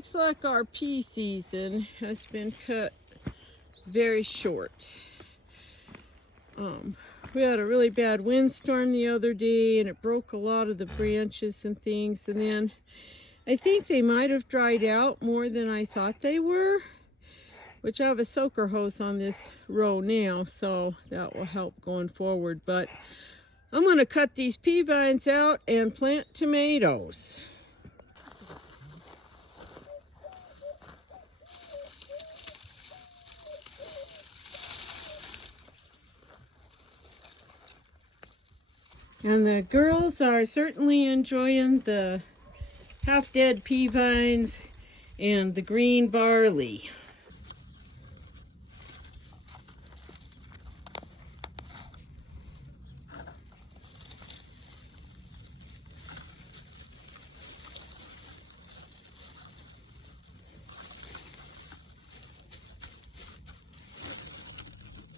looks like our pea season has been cut very short. We had a really bad windstorm the other day and it broke a lot of the branches and things, and then I think they might have dried out more than I thought they were, which I have a soaker hose on this row now, so that will help going forward. But I'm going to cut these pea vines out and plant tomatoes. And the girls are certainly enjoying the half-dead pea vines and the green barley.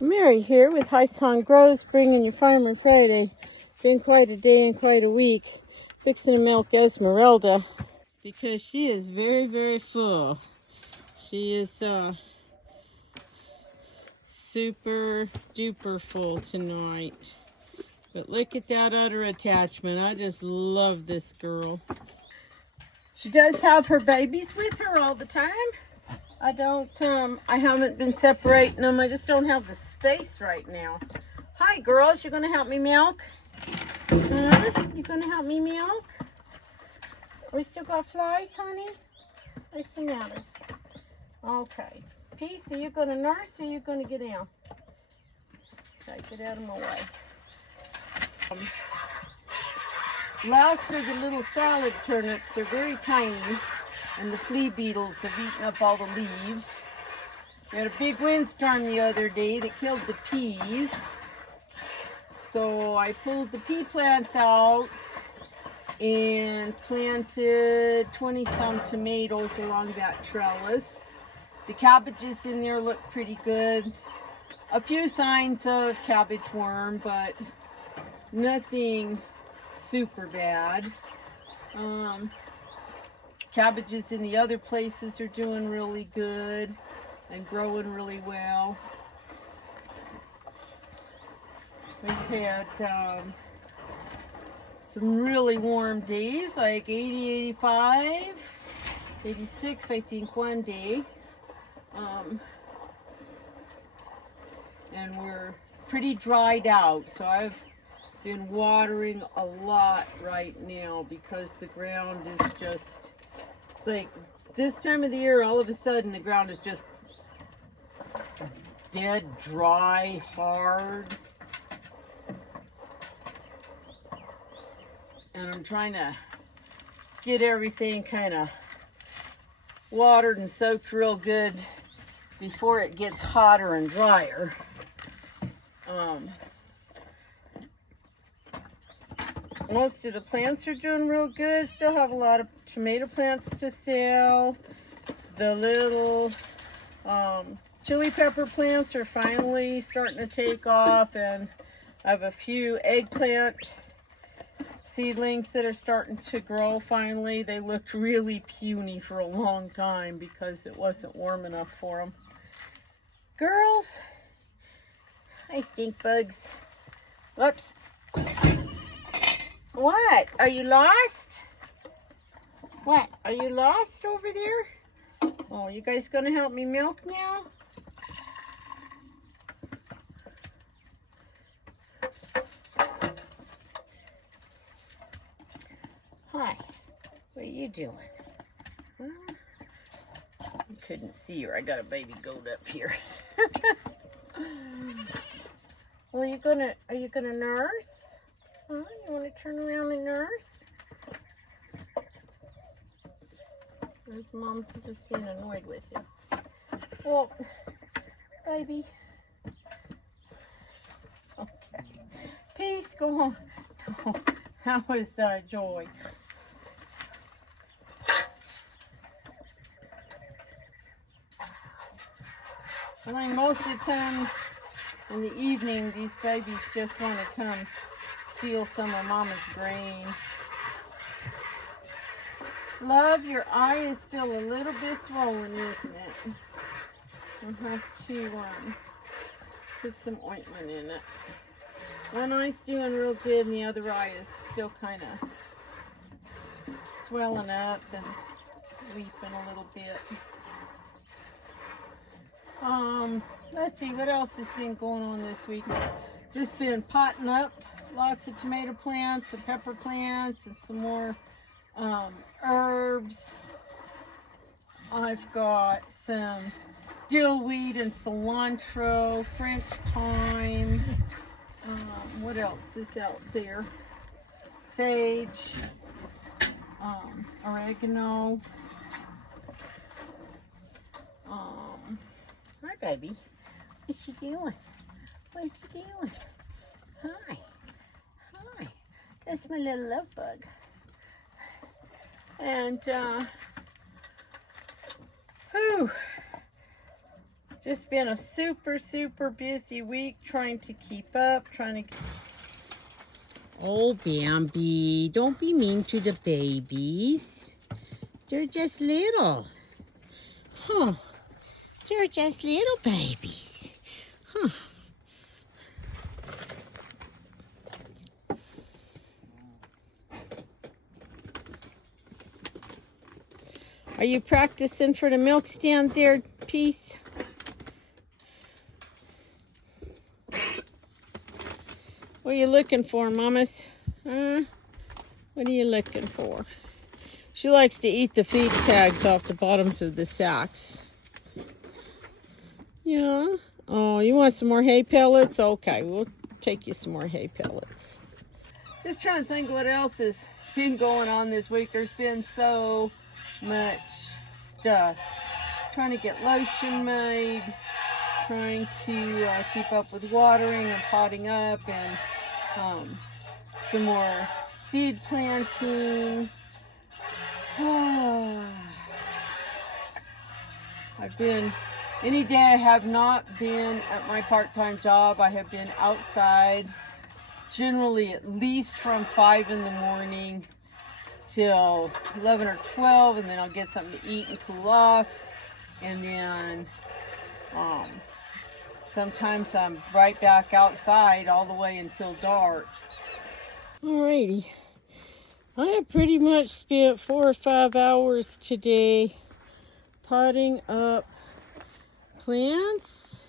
Mary here with High Song Grows, bringing you Farmer Friday. Been quite a day and quite a week fixing to milk Esmeralda because she is very, very full. She is super duper full tonight. But look at that udder attachment. I just love this girl. She does have her babies with her all the time. I haven't been separating them. I just don't have the space right now. Hi girls, you're gonna help me milk? You gonna help me milk? We still got flies, honey? What's the matter? Okay. Peace, are you gonna nurse or are you gonna get down? Okay, get out of my way. Last of the little salad turnips are very tiny, and the flea beetles have eaten up all the leaves. We had a big windstorm the other day that killed the peas. So I pulled the pea plants out and planted 20-some tomatoes along that trellis. The cabbages in there look pretty good. A few signs of cabbage worm, but nothing super bad. Cabbages in the other places are doing really good and growing really well. We've had some really warm days, like 80, 85, 86 I think one day. And we're pretty dried out, so I've been watering a lot right now because the ground is just, it's like this time of the year, all of a sudden the ground is just dead, dry, hard. And I'm trying to get everything kind of watered and soaked real good before it gets hotter and drier. Most of the plants are doing real good. Still have a lot of tomato plants to sell. The little chili pepper plants are finally starting to take off, and I have a few eggplant seedlings that are starting to grow finally. They looked really puny for a long time because it wasn't warm enough for them. Girls, hi stink bugs. Whoops. What? Are you lost? What? Are you lost over there? Oh, you guys gonna help me milk now? Hi. What are you doing? Huh? You couldn't see her. I got a baby goat up here. Well, are you gonna nurse? Huh? You want to turn around and nurse? There's Mom just being annoyed with you. Well, baby. Okay. Peace, go home. How was Joy? I think most of the time in the evening, these babies just want to come steal some of Mama's grain. Love, your eye is still a little bit swollen, isn't it? I'll have to put some ointment in it. One eye's doing real good and the other eye is still kind of swelling up and weeping a little bit. Let's see what else has been going on this week. Just been potting up lots of tomato plants and pepper plants and some more herbs. I've got some dillweed and cilantro, French thyme. What else is out there? Sage, oregano. Hi, baby. What's she doing? What's she doing? Hi. Hi. That's my little love bug. And, just been a super, super busy week trying to keep up, Oh, Bambi, don't be mean to the babies. They're just little. Huh. They're just little babies. Huh. Are you practicing for the milk stand there, Peace? What are you looking for, Mamas? Huh? What are you looking for? She likes to eat the feed tags off the bottoms of the sacks. Yeah? Oh, you want some more hay pellets? Okay, we'll take you some more hay pellets. Just trying to think what else has been going on this week. There's been so much stuff. Trying to get lotion made, trying to keep up with watering and potting up, and some more seed planting. Any day I have not been at my part-time job, I have been outside, generally at least from 5 in the morning till 11 or 12, and then I'll get something to eat and cool off, and then sometimes I'm right back outside all the way until dark. Alrighty, I have pretty much spent 4 or 5 hours today potting up plants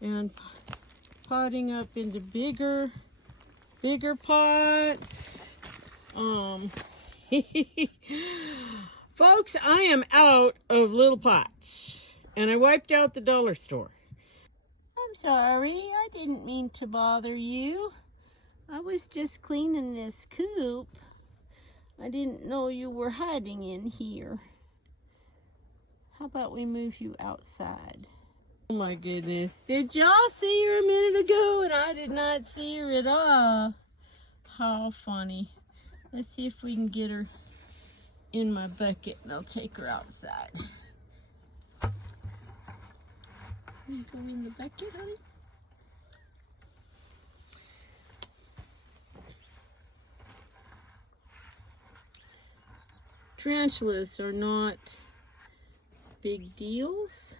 and potting up into bigger pots. Folks, I am out of little pots, and I wiped out the dollar store. I'm sorry, I didn't mean to bother you. I was just cleaning this coop. I didn't know you were hiding in here. How about we move you outside? Oh my goodness. Did y'all see her a minute ago and I did not see her at all? How funny. Let's see if we can get her in my bucket and I'll take her outside. You go in the bucket, honey. Tarantulas are not big deals.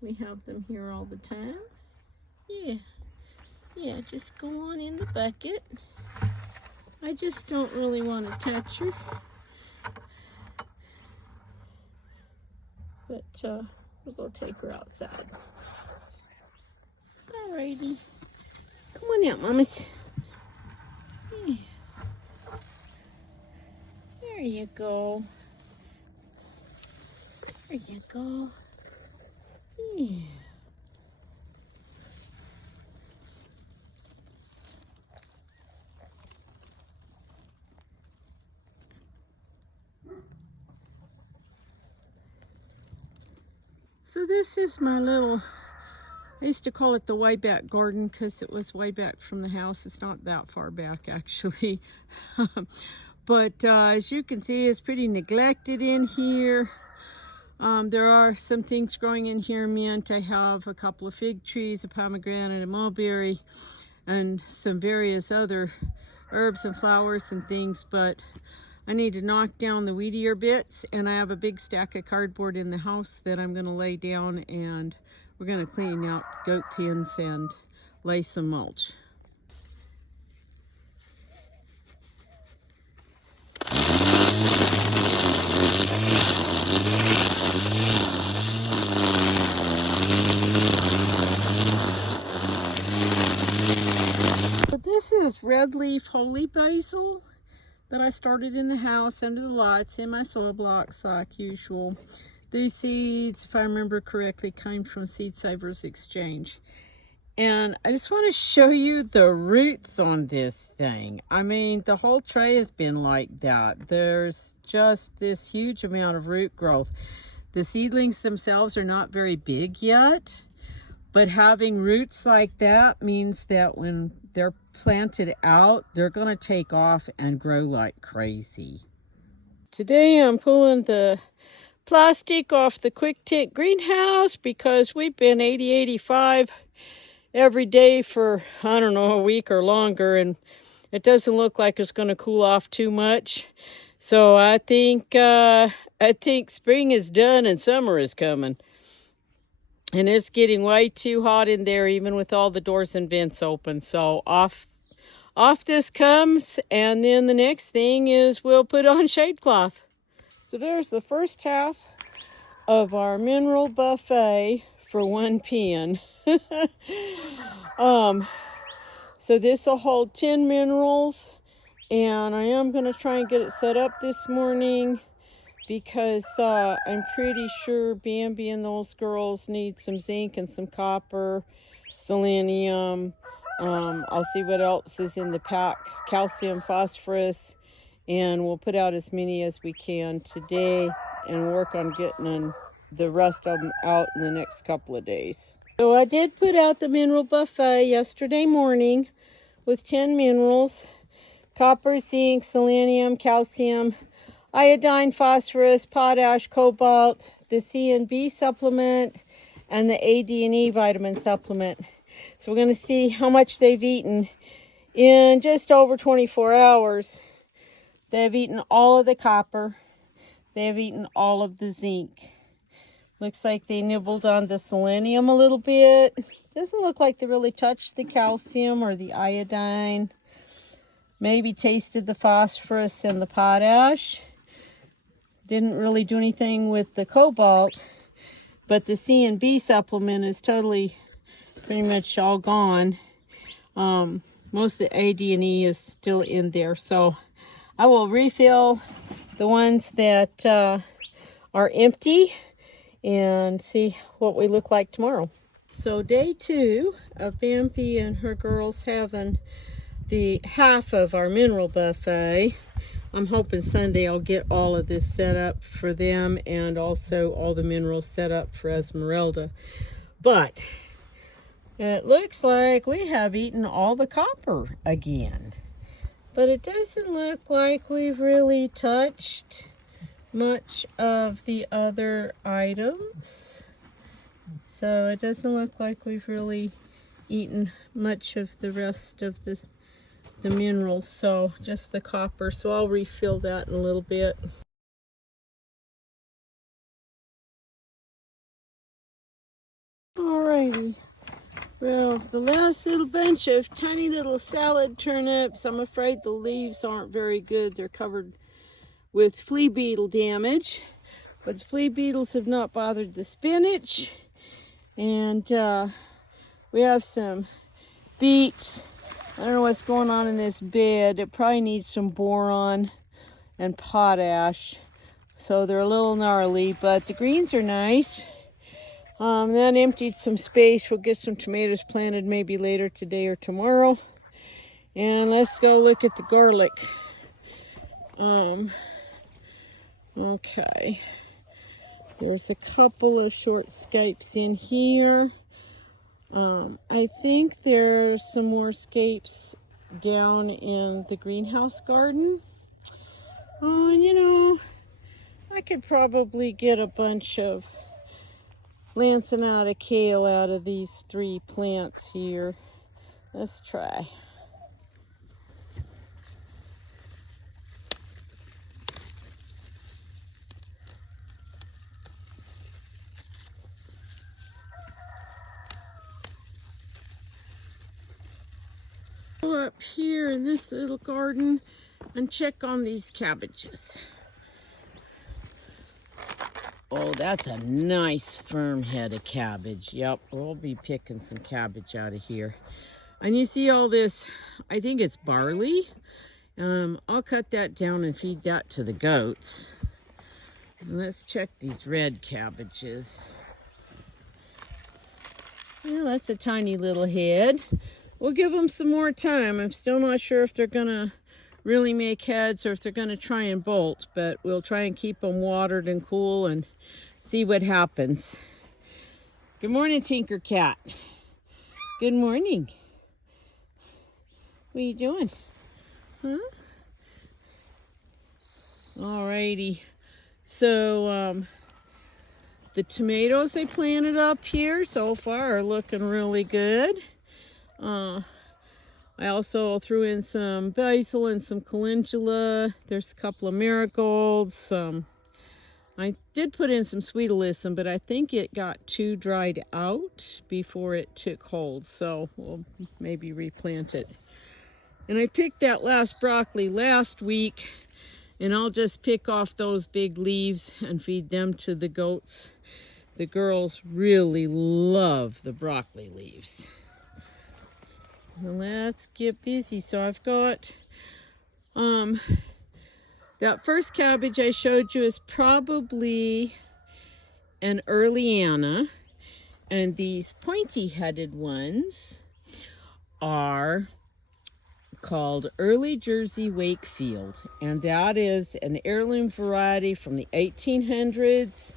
We have them here all the time. Yeah, just go on in the bucket. I just don't really want to touch her. But we'll go take her outside. Alrighty. Come on out, Mamas. Yeah. There you go. There you go. Yeah. So this is my little, I used to call it the way back garden because it was way back from the house. It's not that far back actually. But as you can see, it's pretty neglected in here. There are some things growing in here, mint. I have a couple of fig trees, a pomegranate, a mulberry, and some various other herbs and flowers and things, but I need to knock down the weedier bits, and I have a big stack of cardboard in the house that I'm going to lay down, and we're going to clean out goat pens and lay some mulch. But this is red leaf holy basil that I started in the house under the lights in my soil blocks like usual. These seeds, if I remember correctly, came from Seed Savers Exchange. And I just want to show you the roots on this thing. I mean, the whole tray has been like that. There's just this huge amount of root growth. The seedlings themselves are not very big yet, but having roots like that means that when they're planted out, they're going to take off and grow like crazy. Today I'm pulling the plastic off the Quick Tint greenhouse because we've been 80-85 every day for, I don't know, a week or longer, and it doesn't look like it's going to cool off too much. So I think spring is done and summer is coming. And it's getting way too hot in there, even with all the doors and vents open. So off this comes, and then the next thing is we'll put on shade cloth. So there's the first half of our mineral buffet for one pen. So this will hold 10 minerals, and I am going to try and get it set up this morning, because I'm pretty sure Bambi and those girls need some zinc and some copper, selenium. I'll see what else is in the pack, calcium, phosphorus, and we'll put out as many as we can today and work on getting the rest of them out in the next couple of days. So I did put out the mineral buffet yesterday morning with 10 minerals: copper, zinc, selenium, calcium, iodine, phosphorus, potash, cobalt, the C and B supplement, and the AD&E vitamin supplement. So we're going to see how much they've eaten in just over 24 hours. They've eaten all of the copper. They've eaten all of the zinc. Looks like they nibbled on the selenium a little bit. Doesn't look like they really touched the calcium or the iodine. Maybe tasted the phosphorus and the potash. Didn't really do anything with the cobalt, but the C and B supplement is totally pretty much all gone. Most of the AD&E is still in there, so I will refill the ones that are empty and see what we look like tomorrow. So day 2 of Bambi and her girls having the half of our mineral buffet. I'm hoping Sunday I'll get all of this set up for them, and also all the minerals set up for Esmeralda. But it looks like we have eaten all the copper again. But it doesn't look like we've really touched much of the other items. So it doesn't look like we've really eaten much of the rest of the minerals, so just the copper. So I'll refill that in a little bit. Alrighty, well, the last little bunch of tiny little salad turnips, I'm afraid the leaves aren't very good. They're covered with flea beetle damage, but the flea beetles have not bothered the spinach. And we have some beets. I don't know what's going on in this bed. It probably needs some boron and potash. So they're a little gnarly, but the greens are nice. That emptied some space. We'll get some tomatoes planted maybe later today or tomorrow. And let's go look at the garlic. Okay. There's a couple of short scapes in here. I think there's some more scapes down in the greenhouse garden. And you know, I could probably get a bunch of lanceolata kale out of these 3 plants here. Let's try. up here in this little garden and check on these cabbages. Oh, that's a nice firm head of cabbage. Yep, we'll be picking some cabbage out of here. And you see all this, I think it's barley. I'll cut that down and feed that to the goats. And let's check these red cabbages. Well, that's a tiny little head. We'll give them some more time. I'm still not sure if they're gonna really make heads or if they're gonna try and bolt, but we'll try and keep them watered and cool and see what happens. Good morning, Tinker Cat. Good morning. What are you doing? Huh? Alrighty. So, the tomatoes I planted up here so far are looking really good. I also threw in some basil and some calendula. There's a couple of marigolds. I did put in some sweet alyssum, but I think it got too dried out before it took hold. So we'll maybe replant it. And I picked that last broccoli last week, and I'll just pick off those big leaves and feed them to the goats. The girls really love the broccoli leaves. Well, let's get busy. So I've got that first cabbage I showed you is probably an early Anna, and these pointy-headed ones are called Early Jersey Wakefield, and that is an heirloom variety from the 1800s.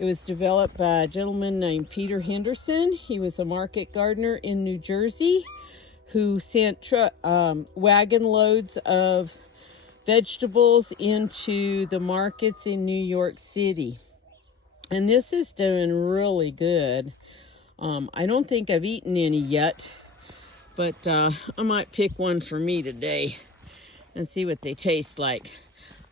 It was developed by a gentleman named Peter Henderson. He was a market gardener in New Jersey who sent wagon loads of vegetables into the markets in New York City. And this is doing really good. I don't think I've eaten any yet, but I might pick one for me today and see what they taste like.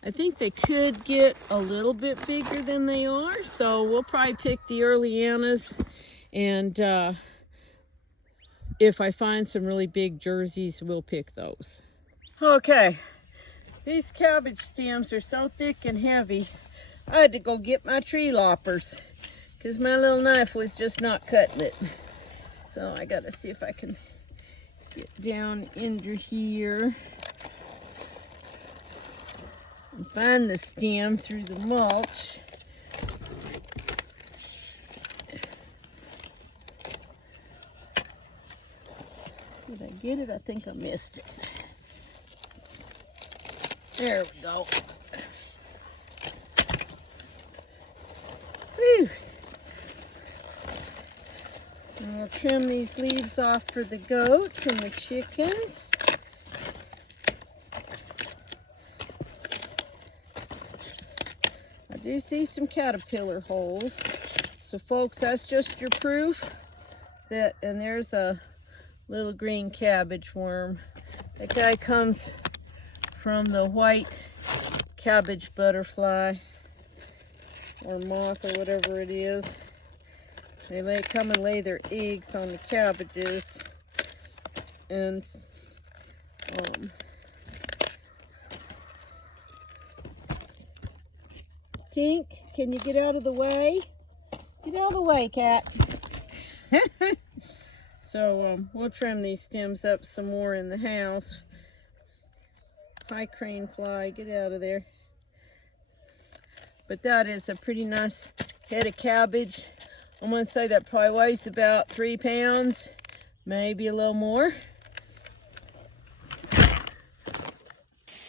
I think they could get a little bit bigger than they are, so we'll probably pick the early Annas, and if I find some really big Jerseys, we'll pick those. Okay, these cabbage stems are so thick and heavy, I had to go get my tree loppers because my little knife was just not cutting it. So I gotta see if I can get down into here and find the stem through the mulch. Did I get it? I think I missed it. There we go. Whew. And we'll trim these leaves off for the goats and the chickens. I do see some caterpillar holes. So folks, that's just your proof that, and there's a little green cabbage worm. That guy comes from the white cabbage butterfly or moth or whatever it is. They come and lay their eggs on the cabbages, and Tink, can you get out of the way? Get out of the way, cat. So we'll trim these stems up some more in the house. Hi, crane fly, get out of there. But that is a pretty nice head of cabbage. I'm going to say that probably weighs about 3 pounds, maybe a little more.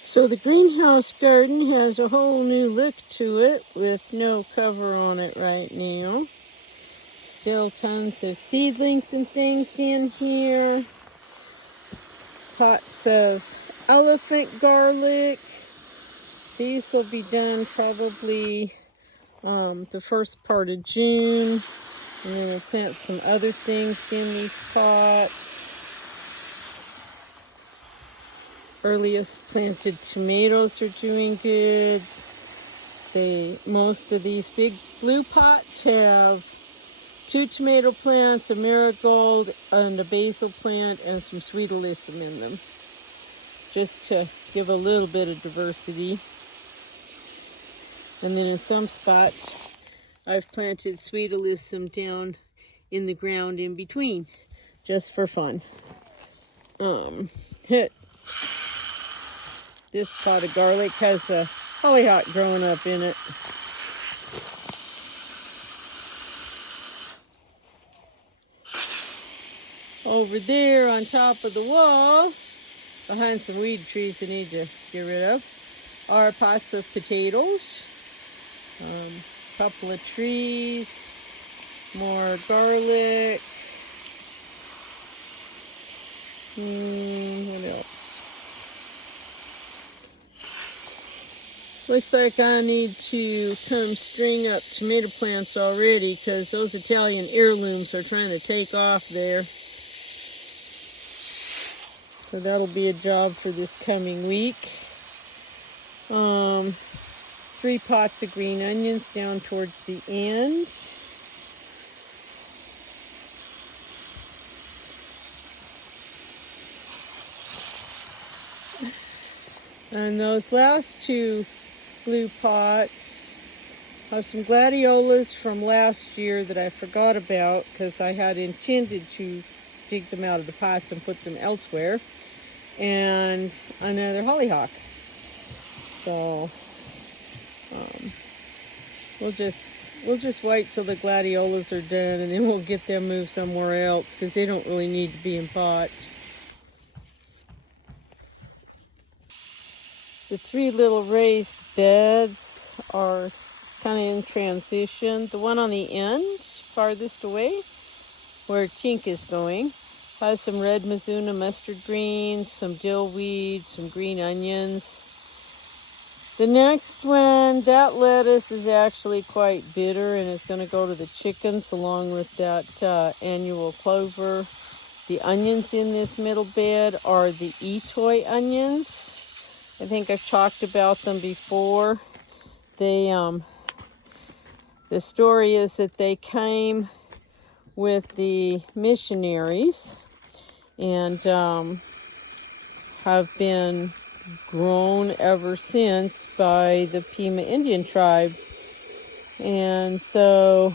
So the greenhouse garden has a whole new look to it with no cover on it right now. Still tons of seedlings and things in here. Pots of elephant garlic. These will be done probably the first part of June. And then we'll plant some other things in these pots. Earliest planted tomatoes are doing good. Most of these big blue pots have 2 tomato plants, a marigold, and a basil plant, and some sweet alyssum in them. just to give a little bit of diversity. And then in some spots, I've planted sweet alyssum down in the ground in between, just for fun. This pot of garlic has a hollyhock growing up in it. Over there on top of the wall, behind some weed trees I need to get rid of, are pots of potatoes. A couple of trees, more garlic. What else? Looks like I need to come string up tomato plants already, because those Italian heirlooms are trying to take off there. So that'll be a job for this coming week. 3 pots of green onions down towards the end. And those last 2 blue pots have some gladiolas from last year that I forgot about, because I had intended to dig them out of the pots and put them elsewhere, and another hollyhock. So we'll just wait till the gladiolas are done, and then we'll get them moved somewhere else, because they don't really need to be in pots. The 3 little raised beds are kind of in transition. The one on the end, farthest away, where Tink is going, has some red Mizuna mustard greens, some dill weeds, some green onions. The next one, that lettuce is actually quite bitter and is going to go to the chickens along with that annual clover. The onions in this middle bed are the Itoy onions. I think I've talked about them before. They, the story is that they came with the missionaries and have been grown ever since by the Pima Indian tribe. And so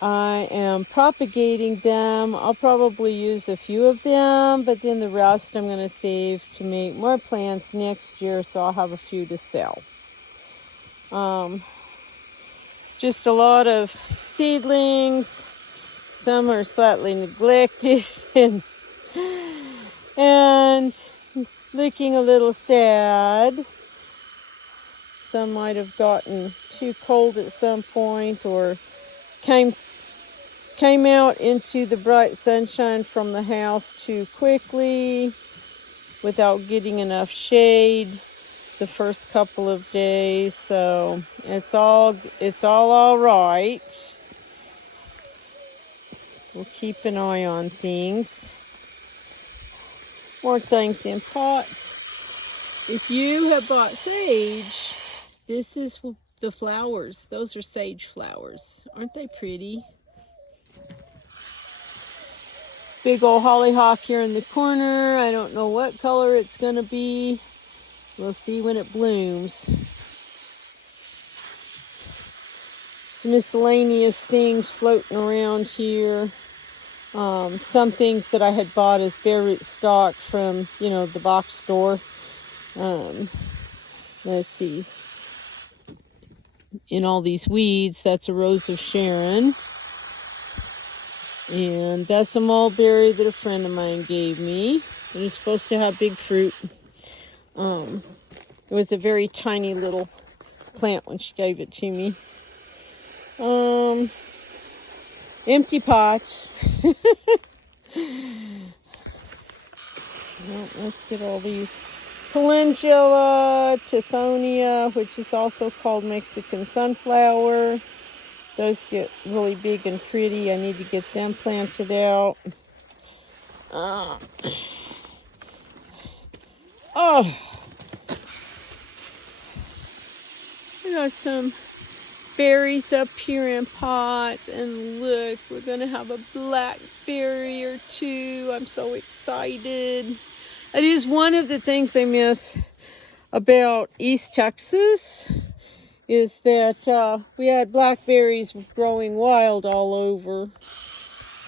I am propagating them. I'll probably use a few of them, but then the rest I'm going to save to make more plants next year, so I'll have a few to sell. Just a lot of seedlings. Some are slightly neglected and looking a little sad. Some might have gotten too cold at some point, or came out into the bright sunshine from the house too quickly without getting enough shade the first couple of days. So it's all right. We'll keep an eye on things. More things in pots. If you have bought sage, this is the flowers. Those are sage flowers. Aren't they pretty? Big old hollyhock here in the corner. I don't know what color it's going to be. We'll see when it blooms. Some miscellaneous things floating around here. Some things that I had bought as bare root stock from, the box store. Let's see. In all these weeds, that's a Rose of Sharon. And that's a mulberry that a friend of mine gave me. And it's supposed to have big fruit. It was a very tiny little plant when she gave it to me. Empty pots. Well, let's get all these. Calendula, Tithonia, which is also called Mexican sunflower. Those get really big and pretty. I need to get them planted out. I got some berries up here in pots. And look, we're going to have a blackberry or two. I'm so excited. It is one of the things I miss about East Texas, is that we had blackberries growing wild all over.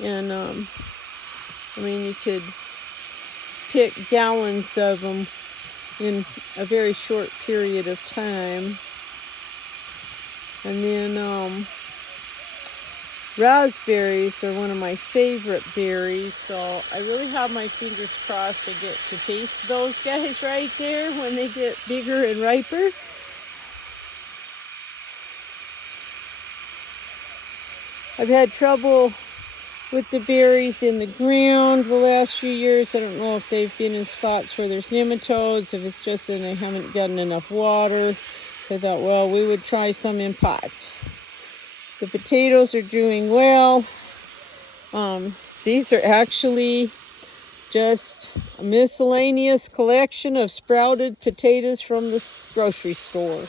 And, I mean, you could pick gallons of them in a very short period of time. And then raspberries are one of my favorite berries, so I really have my fingers crossed to get to taste those guys right there when they get bigger and riper. I've had trouble with the berries in the ground the last few years. I don't know if they've been in spots where there's nematodes, if it's just that they haven't gotten enough water. So I thought, well, we would try some in pots. The potatoes are doing well. These are actually just a miscellaneous collection of sprouted potatoes from the grocery store.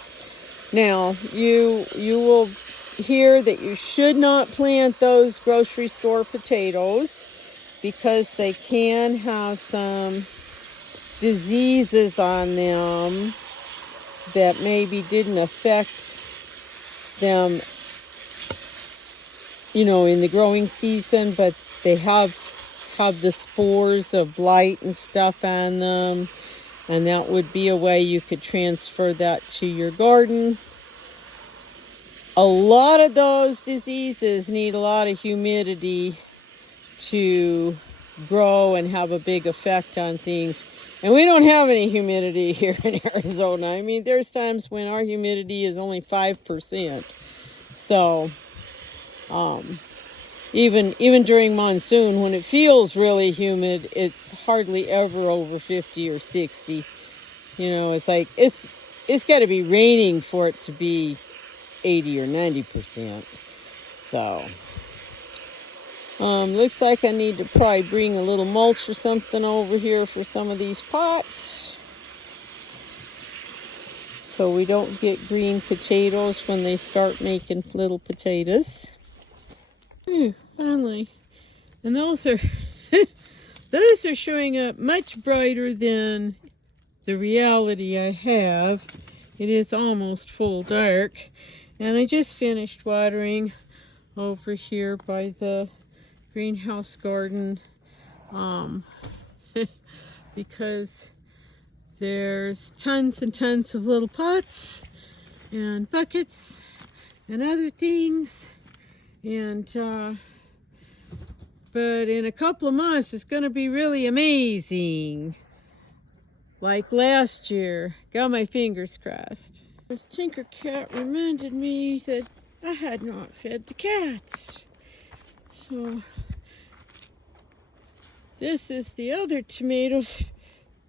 Now, you will hear that you should not plant those grocery store potatoes because they can have some diseases on them that maybe didn't affect them, you know, in the growing season, but they have the spores of blight and stuff on them, and that would be a way you could transfer that to your garden. A lot of those diseases need a lot of humidity to grow and have a big effect on things. And we don't have any humidity here in Arizona. I mean, there's times when our humidity is only 5%. So, even during monsoon, when it feels really humid, it's hardly ever over 50 or 60. You know, it's like, it's got to be raining for it to be 80 or 90%. So, looks like I need to probably bring a little mulch or something over here for some of these pots, so we don't get green potatoes when they start making little potatoes. Ooh, finally. And those are those are showing up much brighter than the reality I have. It is almost full dark. And I just finished watering over here by the greenhouse garden because there's tons and tons of little pots and buckets and other things, and but in a couple of months it's going to be really amazing, like last year. Got my fingers crossed. This Tinker Cat reminded me that I had not fed the cats. So this is the other tomato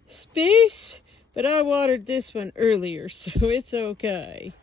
space, but I watered this one earlier, so it's okay.